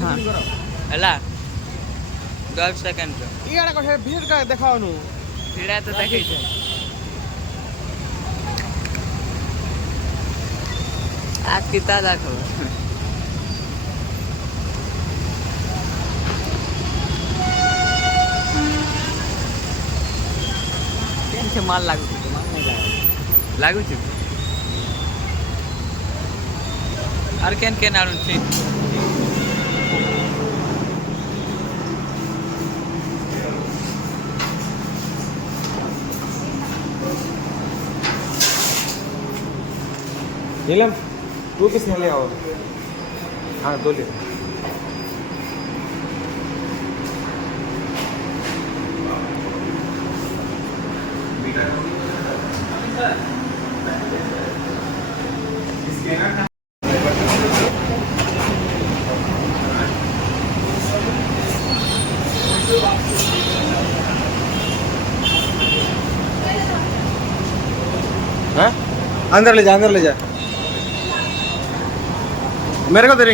હા એલા 10 સેકન્ડ ઈયાડે કો ભીડ કા દેખાવાનું ભીડા તો દેખાય છે આ કિતા રાખો કેમ છે માલ લાગુ છે માલ નહીં લાગુ છે અરે કેન આનું છે नीलम 2 पीस ले आओ हाँ 2 ले हाँ अंदर ले जा मेरे को दे